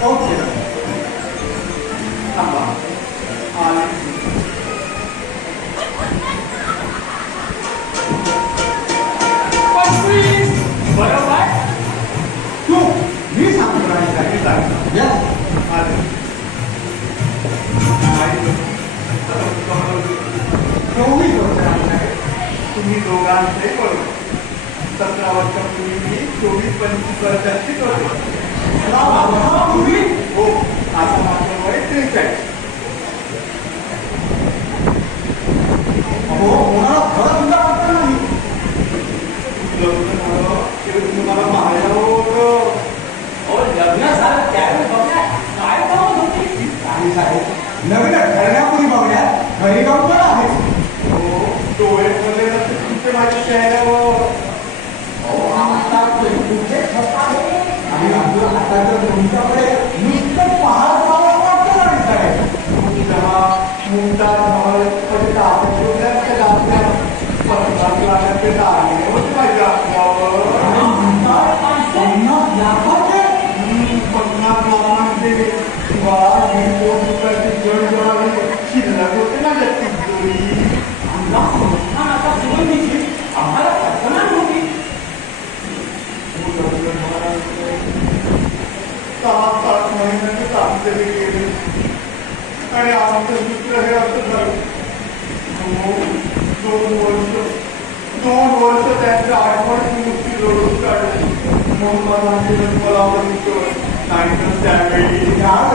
okay थांबा आले बरोबर तू मी सांगतो आणि काही सांगतो या आले चोवीस वर्ष तुम्ही दोघांचे बरोबर 17 वर्षापूर्वी मी 24-25 वर्षाची होते पूर्वी हो आता माझं वय 43 अहो कोणाला खरं तुमचा वाटत नाही लग्न झालं ते तुम्हाला पाहायला होतं लग्न झालं त्यावेळी बघा काय काम होती काही साहेब लग्न करण्यापूर्वी बघण्यात घरी जाऊन पण आहे हो डोळे मध्ये तुमचे माझ्या चेहऱ्यावर आता कुठे खप आहे आणि आपलं आता तर तुमच्याकडे नुसतं पहाड पाहावं वाटतं नाही साहेब मुंडा झालं पण आपल्या आपल्या पन्नास लाखाचे दागिने होते माझ्या अंगावर आणि म्हणतात 50 लाखाचे 50 लाखांचे किंवा 1.5 कोटी रुपयाची जळजळावी शिल्लक होते ना त्या तिजोरी आता सुगंधीची आम्हाला कल्पना नव्हती 7 महिन्याचे काम केले गेले आणि आमचं दुसरं हे असं झालं 2 वर्ष त्यांच्या आठवण नुसती रडून काढली म्हणून मला मला बघितलं नाही तर त्यावेळी त्यावेळी